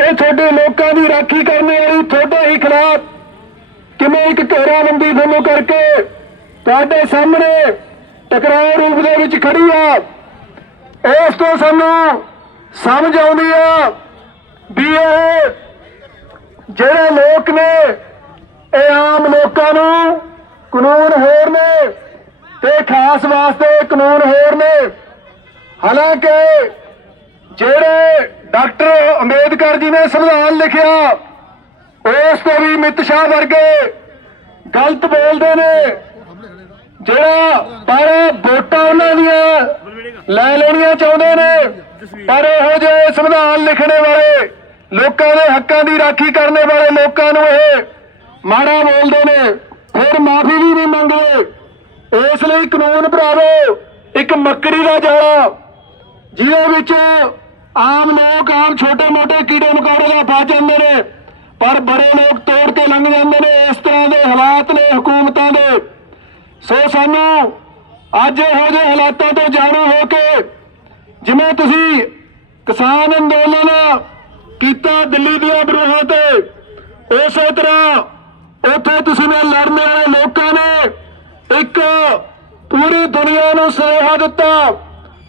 ਇਹ ਤੁਹਾਡੇ ਲੋਕਾਂ ਦੀ ਰਾਖੀ ਕਰਨ ਵਾਲੀ ਤੁਹਾਡੇ ਹੀ ਖਿਲਾਫ ਕਿਵੇਂ ਇੱਕ ਘੇਰਾਬੰਦੀ ਤੁਹਾਨੂੰ ਕਰਕੇ ਤੁਹਾਡੇ ਸਾਹਮਣੇ ਟਕਰਾਅ ਰੂਪ ਦੇ ਵਿੱਚ ਖੜੀ ਆ, ਇਸ ਤੋਂ ਸਾਨੂੰ ਸਮਝ ਆਉਂਦੀ ਆ ਵੀ ਇਹ ਜਿਹੜੇ ਲੋਕ ਨੇ, ਇਹ ਆਮ ਲੋਕਾਂ ਨੂੰ ਕਾਨੂੰਨ ਹੋਰ ਨੇ ਤੇ ਖਾਸ ਵਾਸਤੇ ਕਾਨੂੰਨ ਹੋਰ ਨੇ। ਹਾਲਾਂਕਿ ਜਿਹੜੇ ਡਾਕਟਰ ਅੰਬੇਦਕਰ ਜੀ ਨੇ ਸੰਵਿਧਾਨ ਲਿਖਿਆ, ਉਸ ਤੋਂ ਵੀ ਮਿਤ ਸ਼ਾਹ ਵਰਗੇ ਗਲਤ ਬੋਲਦੇ ਨੇ। ਜਿਹੜਾ ਪਰ ਵੋਟਾਂ ਉਹਨਾਂ ਦੀਆਂ ਲੈ ਲੈਣੀਆਂ ਚਾਹੁੰਦੇ ਨੇ, ਪਰ ਇਹੋ ਜਿਹੇ ਸੰਵਿਧਾਨ ਲਿਖਣੇ ਵਾਲੇ ਲੋਕਾਂ ਦੇ ਹੱਕਾਂ ਦੀ ਰਾਖੀ ਕਰਨ ਵਾਲੇ ਲੋਕਾਂ ਨੂੰ ਇਹ ਮਾੜਾ ਬੋਲਦੇ ਨੇ। ਫਿਰ ਮਾਫੀ ਵੀ ਨਹੀਂ ਮੰਗਦੇ। ਇਸ ਲਈ ਕਾਨੂੰਨ ਭਰਾਵੋ, ਇੱਕ ਮੱਕੜੀ ਦਾ ਜਾਲਾ ਜਿਹਦੇ ਵਿੱਚ ਆਮ ਲੋਕ, ਆਮ ਛੋਟੇ-ਮੋਟੇ ਕੀੜੇ ਮਕੌੜੇ ਦਾ ਫਸ ਜਾਂਦੇ ਨੇ। ਪਰ ਬੜੇ ਲੋਕ ਤੋੜ ਕੇ ਲੰਘ ਜਾਂਦੇ ਨੇ ਇਸ ਤਰ੍ਹਾਂ ਦੇ ਹਾਲਾਤ ਨੇ ਹਕੂਮਤਾਂ ਦੇ। ਸੋ ਸਾਨੂੰ ਅੱਜ ਇਹੋ ਜਿਹੇ ਹਾਲਾਤਾਂ ਤੋਂ ਜਾਣੂ ਹੋ ਕੇ ਜਿਵੇਂ ਤੁਸੀਂ ਕਿਸਾਨ ਅੰਦੋਲਨ ਕੀਤਾ ਦਿੱਲੀ ਦੀਆਂ ਬਰੂਹਾਂ ਤੇ, ਉਸੇ ਤਰ੍ਹਾਂ ਉੱਥੇ ਤੁਸੀਂ ਨੇ ਲੜਨ ਵਾਲੇ ਲੋਕਾਂ ਨੇ ਇੱਕ ਪੂਰੀ ਦੁਨੀਆ ਨੂੰ ਸੁਨੇਹਾ ਦਿੱਤਾ।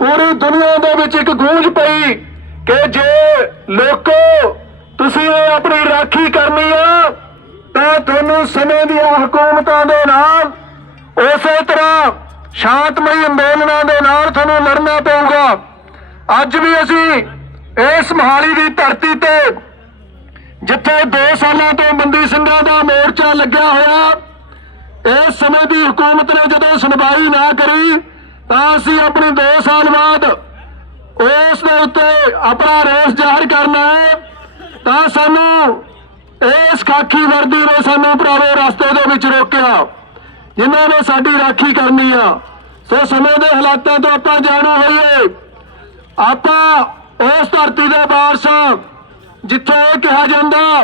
ਪੂਰੀ ਦੁਨੀਆ ਦੇ ਵਿੱਚ ਇੱਕ ਗੂੰਜ ਪਈ ਕਿ ਜੇ ਲੋਕੋ ਤੁਸੀਂ ਇਹ ਆਪਣੀ ਰਾਖੀ ਕਰਨੀ ਆ, ਤਾਂ ਤੁਹਾਨੂੰ ਸਮੇਂ ਦੀਆਂ ਹਕੂਮਤਾਂ ਦੇ ਨਾਲ, ਉਸੇ ਤਰ੍ਹਾਂ ਸ਼ਾਂਤਮਈ ਅੰਦੋਲਨਾਂ ਦੇ ਨਾਲ ਤੁਹਾਨੂੰ ਲੜਨਾ ਪਊਗਾ। ਅੱਜ ਵੀ ਅਸੀਂ ਇਸ ਮਹਾਲੀ ਦੀ ਧਰਤੀ ਤੇ, ਜਿੱਥੇ 2 ਸਾਲਾਂ ਤੋਂ ਬੰਦੀ ਸਿੰਘਾਂ ਦਾ ਮੋਰਚਾ ਲੱਗਿਆ ਹੋਇਆ, ਇਸ ਸਮੇਂ ਦੀ ਹਕੂਮਤ ਨੇ ਜਦੋਂ ਸੁਣਵਾਈ ਨਾ ਕਰੀ ਤਾਂ ਅਸੀਂ ਆਪਣੀ 2 ਸਾਲ ਬਾਅਦ ਉਸ ਦੇ ਉੱਤੇ ਆਪਣਾ ਰੋਸ ਜ਼ਾਹਰ ਕਰਨਾ ਹੈ। ਤਾਂ ਸਾਨੂੰ ਇਸ ਖਾਕੀ ਵਰਦੀ ਨੇ ਸਾਨੂੰ ਭਰਾਵੋ ਰਸਤੇ ਦੇ ਵਿੱਚ ਰੋਕਿਆ ਜਿਨ੍ਹਾਂ ਨੇ ਸਾਡੀ ਰਾਖੀ ਕਰਨੀ ਆ। ਸੋ ਸਮੇਂ ਦੇ ਹਾਲਾਤਾਂ ਤੋਂ ਆਪਾਂ ਜਾਣੂ ਹੋਈਏ। ਆਪਾਂ ਉਸ ਧਰਤੀ ਦੇ ਵਾਰਸ ਹਾਂ, ਜਿੱਥੇ ਇਹ ਕਿਹਾ ਜਾਂਦਾ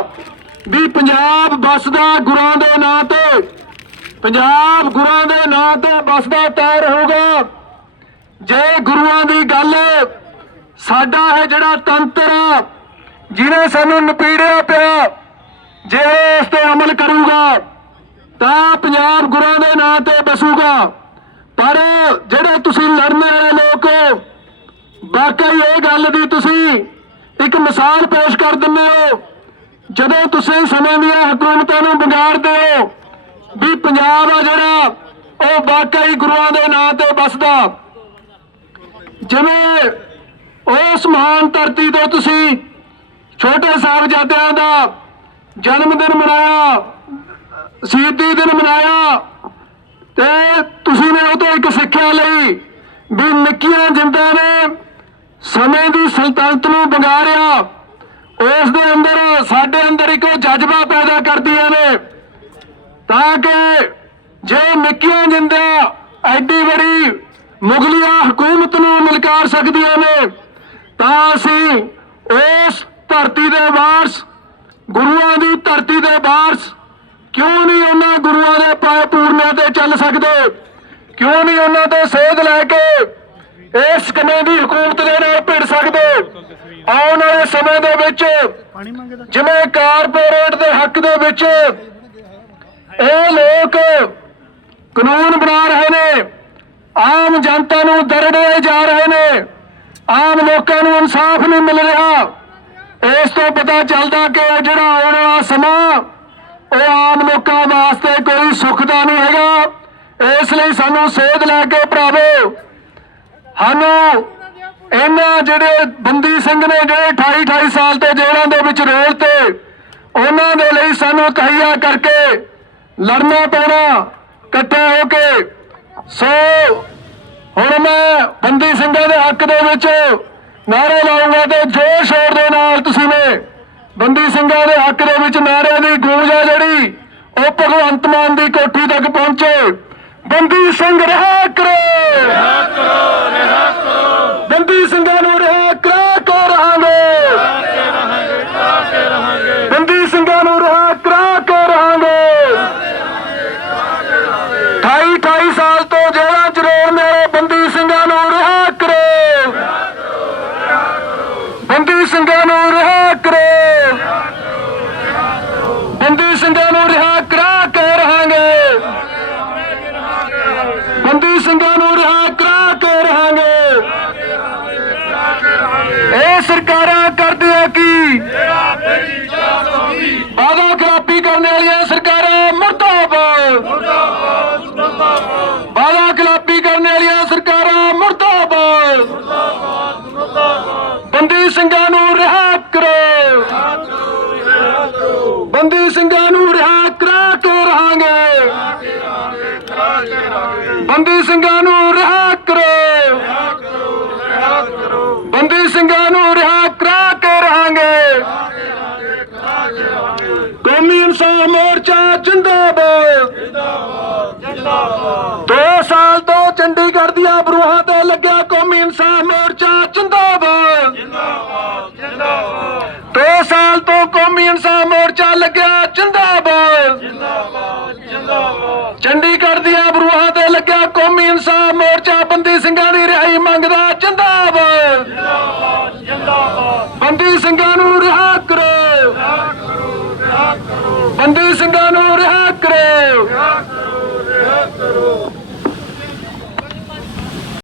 ਵੀ ਪੰਜਾਬ ਬਸਦਾ ਗੁਰਾਂ ਦੇ ਨਾਂ ਤੇ ਪੰਜਾਬ ਗੁਰਾਂ ਦੇ ਨਾਂ ਤੇ ਬਸਦਾ ਤੈਰ ਹੋਊਗਾ ਜੇ ਗੁਰੂਆਂ ਦੀ ਗੱਲ ਸਾਡਾ ਹੈ ਜਿਹੜਾ ਤੰਤਰ ਆ, ਜਿਹਨੇ ਸਾਨੂੰ ਨਪੀੜਿਆ ਪਿਆ ਜੇ ਉਹ ਇਸ ਤੇ ਅਮਲ ਕਰੂਗਾ ਤਾਂ ਪੰਜਾਬ ਗੁਰਾਂ ਦੇ ਨਾਂ ਤੇ ਬਸੂਗਾ। ਪਰ ਜਿਹੜੇ ਤੁਸੀਂ ਲੜਨ ਵਾਲੇ ਲੋਕ ਹੋ ਵਾਕਈ ਇਹ ਗੱਲ ਦੀ ਤੁਸੀਂ ਇੱਕ ਮਿਸਾਲ ਪੇਸ਼ ਕਰ ਦਿੰਦੇ ਹੋ ਜਦੋਂ ਤੁਸੀਂ ਸਮੇਂ ਦੀਆਂ ਹਕੂਮਤਾਂ ਨੂੰ ਵਿਗਾੜਦੇ ਹੋ ਵੀ ਪੰਜਾਬ ਆ ਜਿਹੜਾ ਉਹ ਵਾਕਈ ਗੁਰੂਆਂ ਦੇ ਨਾਂ ਤੇ ਬਸਦਾ ਜਿਵੇਂ ਉਸ ਮਹਾਨ ਧਰਤੀ ਤੋਂ ਤੁਸੀਂ ਛੋਟੇ ਸਾਹਿਬਜ਼ਾਦਿਆਂ ਦਾ ਜਨਮ ਦਿਨ ਮਨਾਇਆ, ਸ਼ਹੀਦੀ ਦਿਨ ਮਨਾਇਆ, ਤੇ ਤੁਸੀਂ ਨੇ ਉਹ ਤੋਂ ਇੱਕ ਸਿੱਖਿਆ ਲਈ ਵੀ ਨਿੱਕੀਆਂ ਜਿੰਦਾਂ ਨੇ ਸਮੇਂ ਦੀ ਸਲਤਨਤ ਨੂੰ ਵਿਗਾੜਿਆ, ਉਸ ਦੇ ਅੰਦਰ ਸਾਡੇ ਅੰਦਰ ਇੱਕ ਜਜ਼ਬਾ ਪੈਦਾ ਕਰਦੀਆਂ ਨੇ। ਤਾਂ ਕਿ ਜੇ ਨਿੱਕੀਆਂ ਜਿੰਦਾਂ ਐਡੀ ਬੜੀ ਮੁਗਲਿਆ ਹਕੂਮਤ ਨੂੰ ਮਲਕਾਰ ਸਕਦੀਆਂ ਨੇ, ਤਾਂ ਅਸੀਂ ਉਸ ਧਰਤੀ ਦੇ ਵਾਰਸ, ਗੁਰੂਆਂ ਦੀ ਧਰਤੀ ਦੇ ਵਾਰਸ, ਕਿਉਂ ਨਹੀਂ ਉਹਨਾਂ ਗੁਰੂਆਂ ਦੇ ਪਾਏ ਪੂਰਨਿਆਂ ਤੇ ਚੱਲ ਸਕਦੇ? ਕਿਉਂ ਨਹੀਂ ਉਹਨਾਂ ਤੋਂ ਸੇਧ ਲੈ ਕੇ ਇਸ ਕਮੇ ਦੀ ਹਕੂਮਤ ਦੇ ਨਾਲ ਭਿੜ ਸਕਦੇ? ਆਉਣ ਵਾਲੇ ਸਮੇਂ ਦੇ ਵਿੱਚ ਜਿਵੇਂ ਕਾਰਪੋਰੇਟ ਦੇ ਹੱਕ ਦੇ ਵਿੱਚ ਇਹ ਲੋਕ ਕਾਨੂੰਨ ਬਣਾ ਰਹੇ ਨੇ ਆਮ ਜਨਤਾ ਨੂੰ ਦਰੜੇ ਜਾ ਰਹੇ ਨੇ। ਆਮ ਲੋਕਾਂ ਨੂੰ ਇਨਸਾਫ ਨਹੀਂ ਮਿਲ ਰਿਹਾ। ਇਸ ਤੋਂ ਪਤਾ ਚੱਲਦਾ ਕਿ ਉਹ ਜਿਹੜਾ ਆਉਣ ਵਾਲਾ ਸਮਾਂ, ਉਹ ਆਮ ਲੋਕਾਂ ਵਾਸਤੇ ਕੋਈ ਸੁੱਖ ਦਾ ਨਹੀਂ ਹੈਗਾ। ਇਸ ਲਈ ਸਾਨੂੰ ਸੋਧ ਲੈ ਕੇ ਭਰਾਵੋ, ਸਾਨੂੰ ਇਹਨਾਂ ਜਿਹੜੇ ਬੰਦੀ ਸਿੰਘ ਨੇ ਜਿਹੜੇ 28 28 ਸਾਲ ਤੋਂ ਜੇਲ੍ਹਾਂ ਦੇ ਵਿੱਚ ਰੋਲ ਤੇ, ਉਹਨਾਂ ਦੇ ਲਈ ਸਾਨੂੰ ਤਹਈਆ ਕਰਕੇ ਲੜਨਾ ਪੈਣਾ, ਇਕੱਠੇ ਹੋ ਕੇ ਸੋ ਹੁਣ ਮੈਂ ਬੰਦੀ ਸਿੰਘਾਂ ਦੇ ਹੱਕ ਦੇ ਵਿੱਚ ਨਾਰੇ ਲਾਉਂਗਾ ਤੇ ਜੋਰ ਸ਼ੋਰ ਦੇ ਨਾਲ ਤੁਸੀਂ ਨੇ ਬੰਦੀ ਸਿੰਘਾਂ ਦੇ ਹੱਕ ਦੇ ਵਿੱਚ ਨਾਰਿਆਂ ਦੀ ਗੂੰਜ ਆ ਜਿਹੜੀ, ਉਹ ਭਗਵੰਤ ਮਾਨ ਦੀ ਕੋਠੀ ਤੱਕ ਪਹੁੰਚੇ। ਬੰਦੀ ਸਿੰਘ, ਰਿਹਾ ਕਰੋ! ਰਿਹਾ ਕਰੋ, ਰਿਹਾ ਸਿੰਘਾਂ ਨੂੰ ਰਿਹਾ ਕਰਾ ਕੇ ਰਹਾਂਗੇ। ਬੰਦੀ ਸਿੰਘਾਂ ਨੂੰ ਰਿਹਾ ਕਰਾ ਕੇ ਰਹਾਂਗੇ। ਇਹ ਸਰਕਾਰਾਂ ਕਰਦੀਆਂ ਕੀ? ਬਾਦਾ ਖਰਾਬੀ ਕਰਨ ਵਾਲੀਆਂ ਸਰਕਾਰਾਂ ਮੁਰਦਾਬਾਦ। ਬਾਦਾ ਖਰਾਬੀ ਕਰਨ ਵਾਲੀਆਂ ਸਰਕਾਰਾਂ ਮੁਰਦਾਬਾਦ। ਬੰਦੀ ਸਿੰਘਾਂ ਬੰਦੀ ਸਿੰਘਾਂ ਨੂੰ ਰਿਹਾ ਕਰੋ। ਬੰਦੀ ਸਿੰਘਾਂ ਨੂੰ ਰਿਹਾ ਕਰਾ ਕੇ ਰਹਾਂਗੇ। ਕੌਮੀ ਇਨਸਾਨ ਮੋਰਚਾ ਜਿੰਦਾਬਾਦ। ਦੋ ਸਾਲ ਤੋਂ ਚੰਡੀਗੜ੍ਹ ਦੀਆਂ ਬਰੂਹਾਂ ਤੇ ਲੱਗਿਆ ਕੌਮੀ ਇਨਸਾਨ ਮੋਰਚਾ ਜਿੰਦਾਬਾਦ। ਦੋ ਸਾਲ ਤੋਂ ਕੌਮੀ ਇਨਸਾਨ ਮੋਰਚਾ ਲੱਗਿਆ